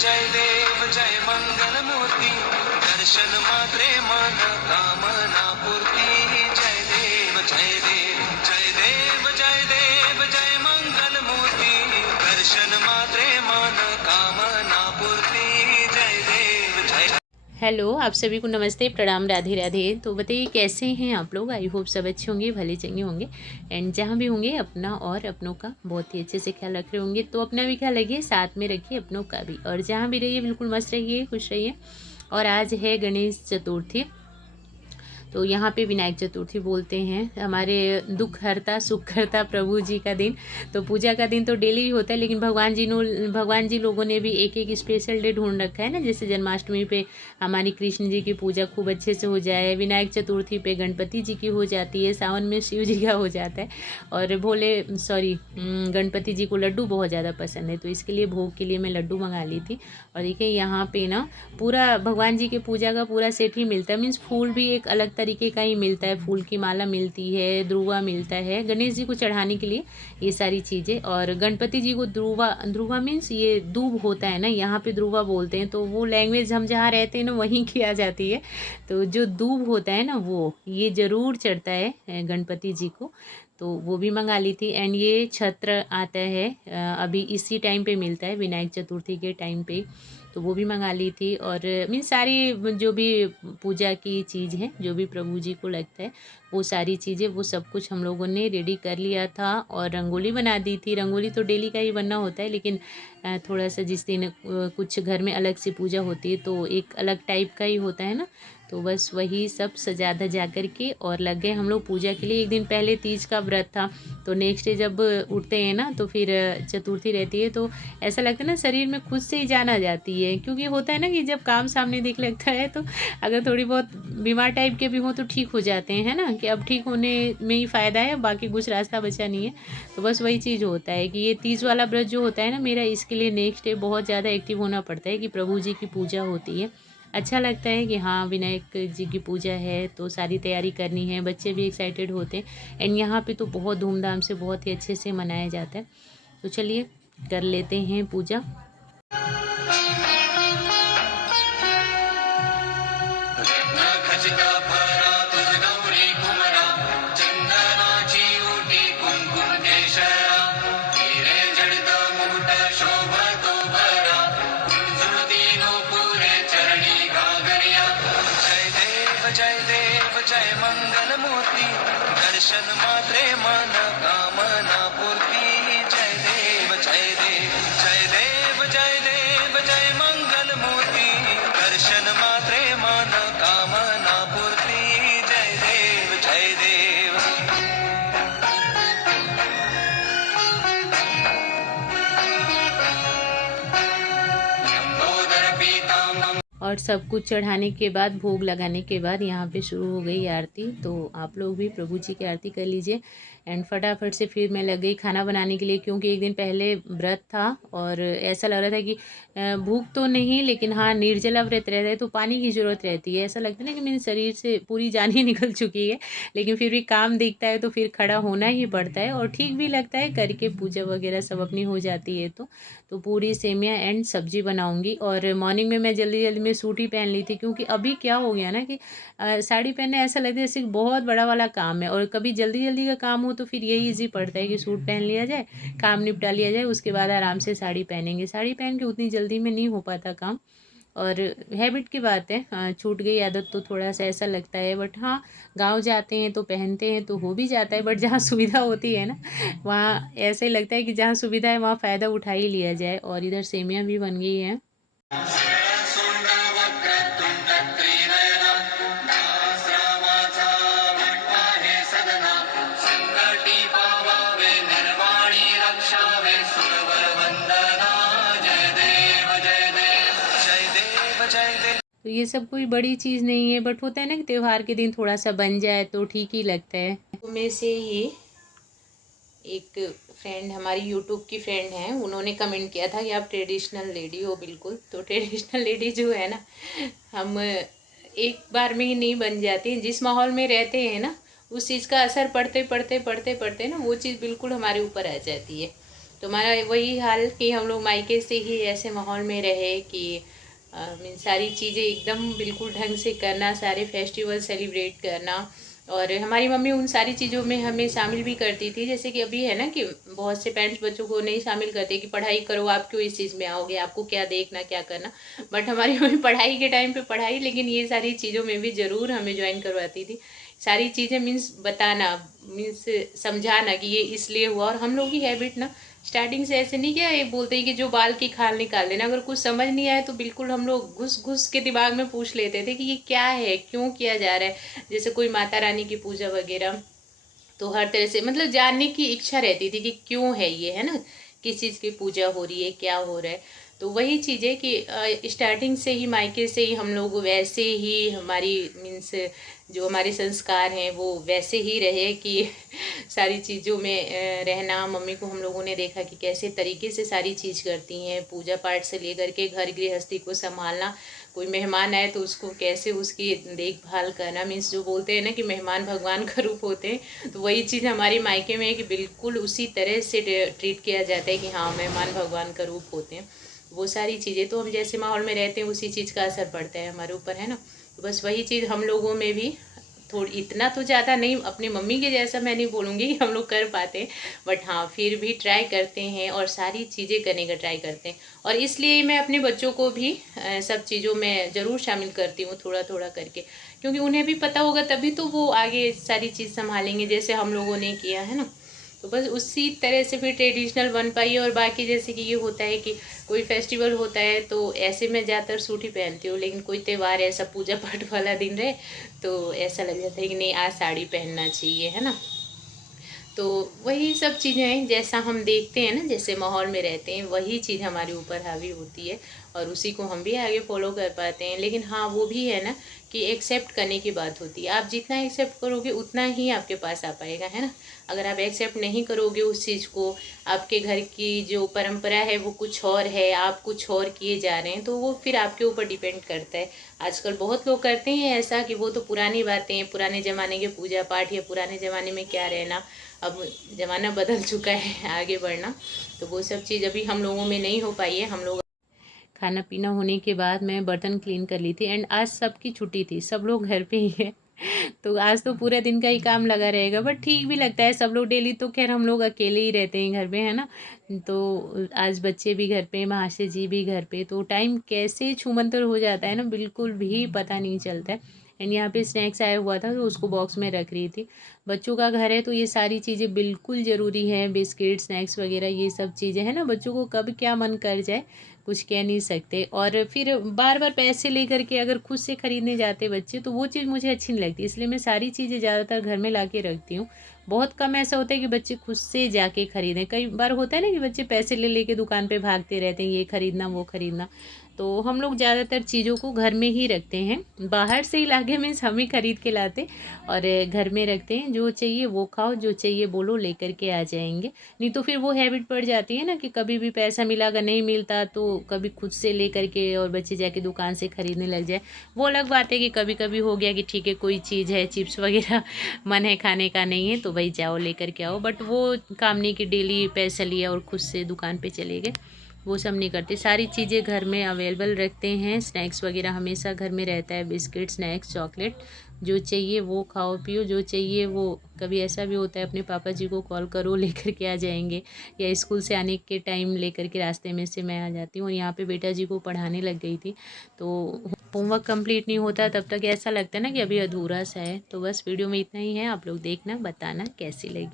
जय देव जय मंगल मूर्ति दर्शन मात्रे मन कामना पूर्ति। जय देव जय देव जय देव जय देव जय मंगल मूर्ति दर्शन मात्रे मन कामना पूर्ति। जय देव जय। हेलो, आप सभी को नमस्ते, प्रणाम, राधे राधे। तो बताइए कैसे हैं आप लोग। आई होप सब अच्छे होंगे, भले चंगे होंगे एंड जहाँ भी होंगे अपना और अपनों का बहुत ही अच्छे से ख्याल रख रहे होंगे। तो अपना भी ख्याल रखिए, साथ में रखिए अपनों का भी, और जहाँ भी रहिए बिल्कुल मस्त रहिए, खुश रहिए। और आज है गणेश चतुर्थी, तो यहाँ पे विनायक चतुर्थी बोलते हैं, हमारे दुख हरता सुख हरता प्रभु जी का दिन। तो पूजा का दिन तो डेली ही होता है, लेकिन भगवान जी लोगों ने भी एक एक स्पेशल डे ढूंढ रखा है ना। जैसे जन्माष्टमी पे हमारी कृष्ण जी की पूजा खूब अच्छे से हो जाए, विनायक चतुर्थी पे गणपति जी की हो जाती है, सावन में शिव जी का हो जाता है, और गणपति जी को लड्डू बहुत ज़्यादा पसंद है, तो इसके लिए भोग के लिए मैं लड्डू मंगा ली थी। और देखिए यहाँ पे ना पूरा भगवान जी के पूजा का पूरा सेट ही मिलता है, मीन्स फूल भी एक अलग तरीके का ही मिलता है, फूल की माला मिलती है, ध्रुवा मिलता है गणेश जी को चढ़ाने के लिए, ये सारी चीज़ें। और गणपति जी को ध्रुवा मीन्स ये दूब होता है ना, यहाँ पे ध्रुवा बोलते हैं, तो वो लैंग्वेज हम जहाँ रहते हैं ना वहीं की आ जाती है। तो जो दूब होता है ना वो ये ज़रूर चढ़ता है गणपति जी को, तो वो भी मंगा ली थी। एंड ये छत्र आता है अभी इसी टाइम पे मिलता है, विनायक चतुर्थी के टाइम पे, तो वो भी मंगा ली थी। और मीन सारी जो भी पूजा की चीज़ है, जो भी प्रभु जी को लगता है, वो सारी चीज़ें वो सब कुछ हम लोगों ने रेडी कर लिया था। और रंगोली बना दी थी। रंगोली तो डेली का ही बनना होता है, लेकिन थोड़ा सा जिस दिन कुछ घर में अलग से पूजा होती है तो एक अलग टाइप का ही होता है ना, तो बस वही सब सजा धजा करके और लग गए हम लोग पूजा के लिए। एक दिन पहले तीज का व्रत था, तो नेक्स्ट डे जब उठते हैं ना तो फिर चतुर्थी रहती है, तो ऐसा लगता है ना शरीर में खुद से ही जान आ जाती है। क्योंकि होता है ना कि जब काम सामने दिख लगता है, तो अगर थोड़ी बहुत बीमार टाइप के भी हों तो ठीक हो जाते हैं, है ना, कि अब ठीक होने में ही फ़ायदा है, बाकी कुछ रास्ता बचा नहीं है। तो बस वही चीज़ होता है कि ये तीज वाला व्रत जो होता है ना मेरा, इसके लिए नेक्स्ट डे बहुत ज़्यादा एक्टिव होना पड़ता है कि प्रभु जी की पूजा होती है। अच्छा लगता है कि हाँ विनायक जी की पूजा है, तो सारी तैयारी करनी है, बच्चे भी एक्साइटेड होते हैं। एंड यहाँ पे तो बहुत धूमधाम से बहुत ही अच्छे से मनाया जाता है। तो चलिए कर लेते हैं पूजा। जय देव जय मंगल मूर्ति दर्शन मात्रे मन कामना पूर्ति। जय देव जय देव जय देव जय देव जय मंगल मूर्ति दर्शन मात्रे मन कामना पूर्ति। जय देव जय देव। और सब कुछ चढ़ाने के बाद, भोग लगाने के बाद यहाँ पे शुरू हो गई आरती। तो आप लोग भी प्रभु जी की आरती कर लीजिए। एंड फटाफट से फिर मैं लग गई खाना बनाने के लिए, क्योंकि एक दिन पहले व्रत था और ऐसा लग रहा था कि भूख तो नहीं, लेकिन हाँ निर्जला व्रत रहता है तो पानी की ज़रूरत रहती है। ऐसा लगता है ना कि मेरे शरीर से पूरी जान ही निकल चुकी है, लेकिन फिर भी काम दिखता है तो फिर खड़ा होना ही पड़ता है, और ठीक भी लगता है करके, पूजा वगैरह सब अपनी हो जाती है। तो पूरी सेमिया एंड सब्जी बनाऊंगी। और मॉर्निंग में मैं जल्दी जल्दी में सूट ही पहन ली थी, क्योंकि अभी क्या हो गया ना कि साड़ी पहनने ऐसा लगता है जैसे बहुत बड़ा वाला काम है, और कभी जल्दी जल्दी का काम हो तो फिर यही ईजी पड़ता है कि सूट पहन लिया जाए, काम निपटा लिया जाए, उसके बाद आराम से साड़ी पहनेंगे। साड़ी पहन के उतनी जल्दी में नहीं हो पाता काम, और हैबिट की बात है, छूट गई आदत तो थोड़ा सा ऐसा लगता है। बट हाँ गांव जाते हैं तो पहनते हैं तो हो भी जाता है, बट जहाँ सुविधा होती है ना वहाँ ऐसे लगता है कि जहाँ सुविधा है वहाँ फ़ायदा उठा ही लिया जाए। और इधर सेमियाँ भी बन गई हैं। तो ये सब कोई बड़ी चीज़ नहीं है, बट होता है ना कि त्यौहार के दिन थोड़ा सा बन जाए तो ठीक ही लगता है। तो में से ये एक फ्रेंड, हमारी यूट्यूब की फ्रेंड हैं, उन्होंने कमेंट किया था कि आप ट्रेडिशनल लेडी हो। बिल्कुल, तो ट्रेडिशनल लेडी जो है ना, हम एक बार में ही नहीं बन जाती। जिस माहौल में रहते हैं ना उस चीज़ का असर पढ़ते पढ़ते पढ़ते पढ़ते ना वो चीज़ बिल्कुल हमारे ऊपर आ जाती है। तो हमारा वही हाल कि हम लोग मायके से ही ऐसे माहौल में रहे कि मीन सारी चीज़ें एकदम बिल्कुल ढंग से करना, सारे फेस्टिवल सेलिब्रेट करना। और हमारी मम्मी उन सारी चीज़ों में हमें शामिल भी करती थी, जैसे कि अभी है ना कि बहुत से पेरेंट्स बच्चों को नहीं शामिल करते कि पढ़ाई करो, आप क्यों इस चीज़ में आओगे, आपको क्या देखना क्या करना। बट हमारी मम्मी पढ़ाई के टाइम पे पढ़ाई, लेकिन ये सारी चीज़ों में भी ज़रूर हमें ज्वाइन करवाती थी। सारी चीज़ें मीन्स बताना, मीन्स समझाना कि ये इसलिए हुआ। और हम लोग की हैबिट ना स्टार्टिंग से ऐसे नहीं, क्या ये बोलते हैं कि जो बाल की खाल निकाल देना, अगर कुछ समझ नहीं आए तो बिल्कुल हम लोग घुस घुस के दिमाग में पूछ लेते थे कि ये क्या है, क्यों किया जा रहा है। जैसे कोई माता रानी की पूजा वगैरह, तो हर तरह से मतलब जानने की इच्छा रहती थी कि क्यों है ये, है ना, किस चीज़ की पूजा हो रही है, क्या हो रहा है। तो वही चीज़ है कि स्टार्टिंग से ही मायके से ही हम लोग वैसे ही, हमारी मीन्स जो हमारे संस्कार हैं वो वैसे ही रहे कि सारी चीज़ों में रहना। मम्मी को हम लोगों ने देखा कि कैसे तरीके से सारी चीज़ करती हैं, पूजा पाठ से लेकर के घर गृहस्थी को संभालना। कोई मेहमान आए तो उसको कैसे उसकी देखभाल करना, मीन्स जो बोलते हैं ना कि मेहमान भगवान का रूप होते हैं, तो वही चीज़ हमारे मायके में है कि बिल्कुल उसी तरह से ट्रीट किया जाता है कि हाँ मेहमान भगवान का रूप होते हैं। वो सारी चीज़ें तो हम जैसे माहौल में रहते हैं उसी चीज़ का असर पड़ता है हमारे ऊपर, है ना। तो बस वही चीज़ हम लोगों में भी थोड़ी, इतना तो ज़्यादा नहीं, अपनी मम्मी के जैसा मैं नहीं बोलूँगी कि हम लोग कर पाते हैं, बट हाँ फिर भी ट्राई करते हैं और सारी चीज़ें करने का ट्राई करते हैं। और इसलिए मैं अपने बच्चों को भी सब चीज़ों में ज़रूर शामिल करती हूँ थोड़ा थोड़ा करके, क्योंकि उन्हें भी पता होगा तभी तो वो आगे सारी चीज़ संभालेंगे जैसे हम लोगों ने किया, है ना। तो बस उसी तरह से फिर ट्रेडिशनल बन पाई। और बाकी जैसे कि ये होता है कि कोई फेस्टिवल होता है तो ऐसे मैं ज़्यादातर सूट ही पहनती हूँ, लेकिन कोई त्यौहार ऐसा पूजा पाठ वाला दिन रहे तो ऐसा लग जाता है कि नहीं आज साड़ी पहनना चाहिए, है ना। तो वही सब चीज़ें हैं, जैसा हम देखते हैं ना, जैसे माहौल में रहते हैं वही चीज़ हमारे ऊपर हावी होती है और उसी को हम भी आगे फॉलो कर पाते हैं। लेकिन हाँ वो भी है ना कि एक्सेप्ट करने की बात होती है, आप जितना एक्सेप्ट करोगे उतना ही आपके पास आ पाएगा, है ना। अगर आप एक्सेप्ट नहीं करोगे उस चीज़ को, आपके घर की जो परंपरा है वो कुछ और है, आप कुछ और किए जा रहे हैं, तो वो फिर आपके ऊपर डिपेंड करता है। आजकल बहुत लोग करते हैं ऐसा कि वो तो पुरानी बातें, पुराने ज़माने के पूजा पाठ या पुराने ज़माने में क्या रहना, अब ज़माना बदल चुका है, आगे बढ़ना। तो वो सब चीज़ अभी हम लोगों में नहीं हो पाई है। हम लोग खाना पीना होने के बाद मैं बर्तन क्लीन कर ली थी, एंड आज सबकी छुट्टी थी, सब लोग घर पे ही है। तो आज तो पूरे दिन का ही काम लगा रहेगा, बट ठीक भी लगता है, सब लोग डेली तो खैर हम लोग अकेले ही रहते हैं घर पे, है ना। तो आज बच्चे भी घर पे, महाशय जी भी घर पे, तो टाइम कैसे छूमंतर हो जाता है ना, बिल्कुल भी पता नहीं चलता है। एंड यहाँ पे स्नैक्स आया हुआ था तो उसको बॉक्स में रख रही थी। बच्चों का घर है तो ये सारी चीज़ें बिल्कुल ज़रूरी है, बिस्किट स्नैक्स वगैरह ये सब चीज़ें, है ना। बच्चों को कब क्या मन कर जाए कुछ कह नहीं सकते। और फिर बार बार पैसे लेकर के अगर खुद से ख़रीदने जाते बच्चे तो वो चीज़ मुझे अच्छी नहीं लगती, इसलिए मैं सारी चीज़ें ज़्यादातर घर में ला के रखती हूँ। बहुत कम ऐसा होता है कि बच्चे खुद से जाके ख़रीदें, कई बार होता है ना कि बच्चे पैसे ले लेके दुकान पे भागते रहते हैं, ये ख़रीदना वो ख़रीदना। तो हम लोग ज़्यादातर चीज़ों को घर में ही रखते हैं, बाहर से ही लाके मीन्स हम ही ख़रीद के लाते और घर में रखते हैं। जो चाहिए वो खाओ, जो चाहिए बोलो लेकर के आ जाएंगे। नहीं तो फिर वो हैबिट पड़ जाती है ना कि कभी भी पैसा मिला, अगर नहीं मिलता तो कभी खुद से ले करके और बच्चे जाके दुकान से ख़रीदने लग जाए। वो अलग बात है कि कभी कभी हो गया कि ठीक है कोई चीज़ है चिप्स वगैरह मन है खाने का, नहीं है तो भाई जाओ लेकर के आओ, बट वो काम नहीं कि डेली पैसा लिया और खुद से दुकान पे चले गए, वो सब नहीं करते। सारी चीज़ें घर में अवेलेबल रखते हैं, स्नैक्स वगैरह हमेशा घर में रहता है, बिस्किट स्नैक्स चॉकलेट, जो चाहिए वो खाओ पियो, जो चाहिए वो। कभी ऐसा भी होता है अपने पापा जी को कॉल करो लेकर के आ जाएंगे, या स्कूल से आने के टाइम लेकर के रास्ते में से मैं आ जाती हूँ। और यहाँ पे बेटा जी को पढ़ाने लग गई थी तो होमवर्क कंप्लीट नहीं होता तब तक ऐसा लगता है ना कि अभी अधूरा सा है। तो बस वीडियो में इतना ही है, आप लोग देखना बताना कैसी लगी।